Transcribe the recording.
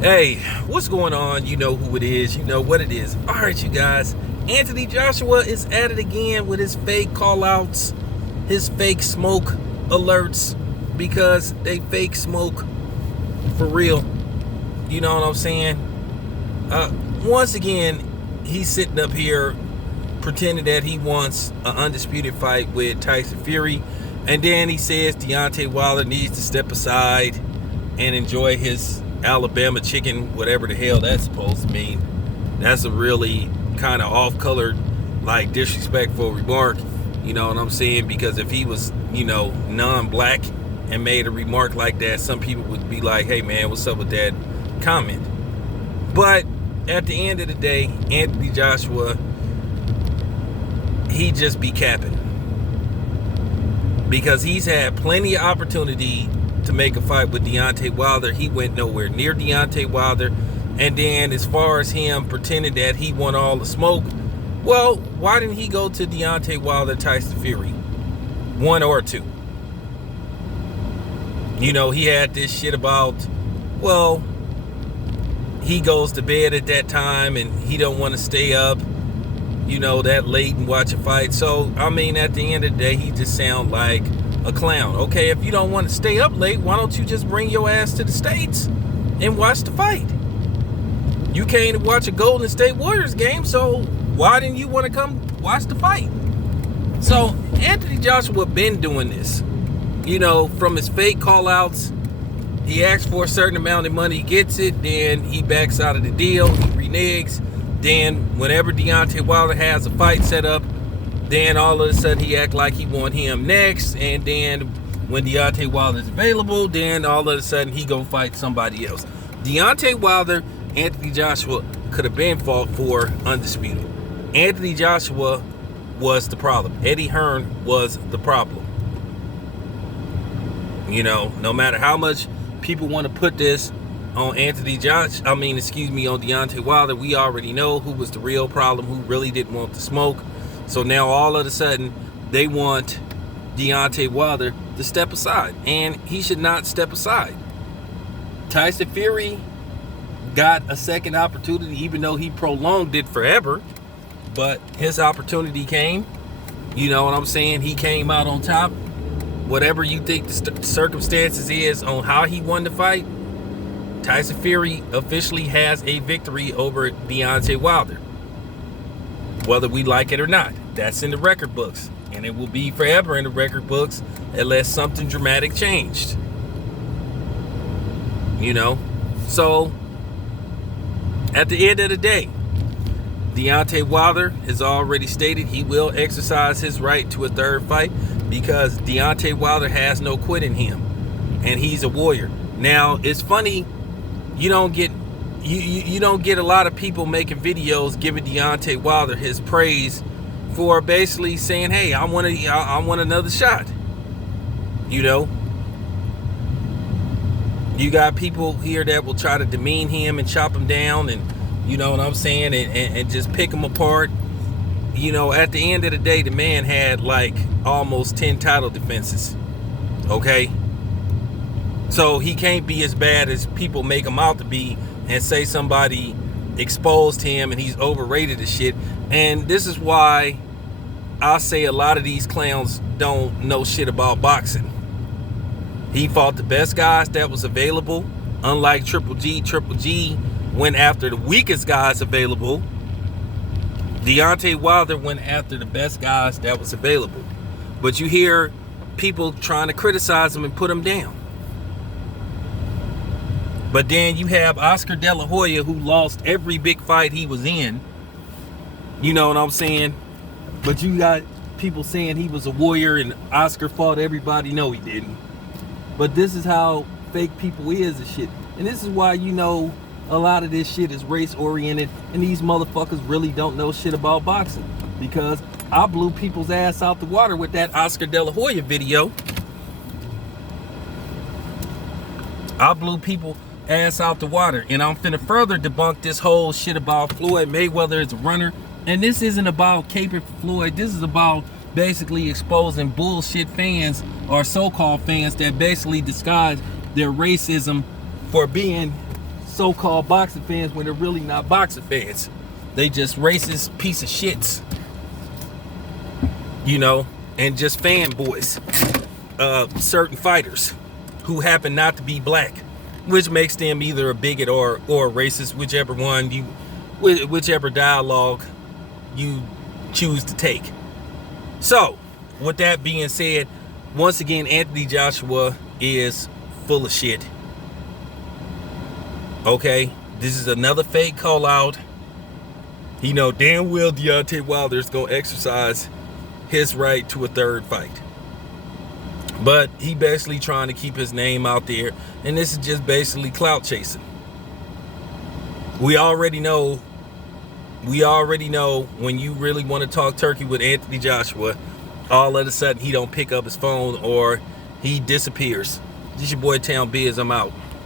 Hey, what's going on? You know who it is. You know what it is. All right, you guys. Anthony Joshua is at it again with his fake call-outs, his fake smoke alerts, because they fake smoke for real. You know what I'm saying? Once again, he's sitting up here pretending that he wants an undisputed fight with Tyson Fury, and then he says Deontay Wilder needs to step aside and enjoy his Alabama chicken, whatever the hell that's supposed to mean. That's a really kind of off-colored, like, disrespectful remark. You know what I'm saying? Because if he was, non-black and made a remark like that, some people would be like, hey man, what's up with that comment? But at the end of the day, Anthony Joshua, he just be capping. Because he's had plenty of opportunity to make a fight with Deontay Wilder. He went nowhere near Deontay Wilder. And then as far as him pretending that he won all the smoke, well, why didn't he go to Deontay Wilder, Tyson Fury? 1 or 2. He had this shit about, well, he goes to bed at that time and he don't want to stay up, that late and watch a fight. So, I mean, at the end of the day, he just sound like a clown. Okay, if you don't want to stay up late, why don't you just bring your ass to the States and watch the fight? You came to watch a Golden State Warriors game, so why didn't you want to come watch the fight? So Anthony Joshua been doing this, from his fake call-outs. He asks for a certain amount of money, gets it, then he backs out of the deal, he reneges. Then whenever Deontay Wilder has a fight set up, then all of a sudden he act like he want him next. And then when Deontay Wilder is available, then all of a sudden he gonna fight somebody else. Deontay Wilder, Anthony Joshua could have been fought for undisputed. Anthony Joshua was the problem. Eddie Hearn was the problem. No matter how much people want to put this on on Deontay Wilder, we already know who was the real problem, who really didn't want the smoke. So now all of a sudden they want Deontay Wilder to step aside, and he should not step aside. Tyson Fury got a second opportunity, even though he prolonged it forever, but his opportunity came. You know what I'm saying? He came out on top. Whatever you think the circumstances is on how he won the fight, Tyson Fury officially has a victory over Deontay Wilder. Whether we like it or not, that's in the record books. And it will be forever in the record books unless something dramatic changed. So at the end of the day, Deontay Wilder has already stated he will exercise his right to a third fight because Deontay Wilder has no quit in him, and he's a warrior. Now, it's funny, you don't get a lot of people making videos giving Deontay Wilder his praise for basically saying, "Hey, I want another shot." You got people here that will try to demean him and chop him down, and you know what I'm saying, and just pick him apart. At the end of the day, the man had like almost 10 title defenses. Okay? So he can't be as bad as people make him out to be and say somebody exposed him and he's overrated as shit. And this is why I say a lot of these clowns don't know shit about boxing. He fought the best guys that was available. Unlike Triple G went after the weakest guys available. Deontay Wilder went after the best guys that was available. But you hear people trying to criticize him and put him down. But then you have Oscar De La Hoya, who lost every big fight he was in. You know what I'm saying? But you got people saying he was a warrior and Oscar fought everybody. No, he didn't. But this is how fake people is and shit. And this is why a lot of this shit is race oriented, and these motherfuckers really don't know shit about boxing. Because I blew people's ass out the water with that Oscar De La Hoya video. I blew people ass out the water, and I'm finna further debunk this whole shit about Floyd Mayweather as a runner. And this isn't about caping for Floyd. This is about basically exposing bullshit fans, or so-called fans, that basically disguise their racism for being so-called boxing fans when they're really not boxing fans. They just racist piece of shits, you know, and just fanboys of certain fighters who happen not to be black, which makes them either a bigot or a racist, whichever dialogue you choose to take. So, with that being said, once again, Anthony Joshua is full of shit. Okay, this is another fake call out. He know damn well Deontay Wilder's gonna exercise his right to a third fight. But he basically trying to keep his name out there, and this is just basically clout chasing. We already know when you really want to talk turkey with Anthony Joshua, all of a sudden he don't pick up his phone or he disappears. This your boy Town Biz, I'm out.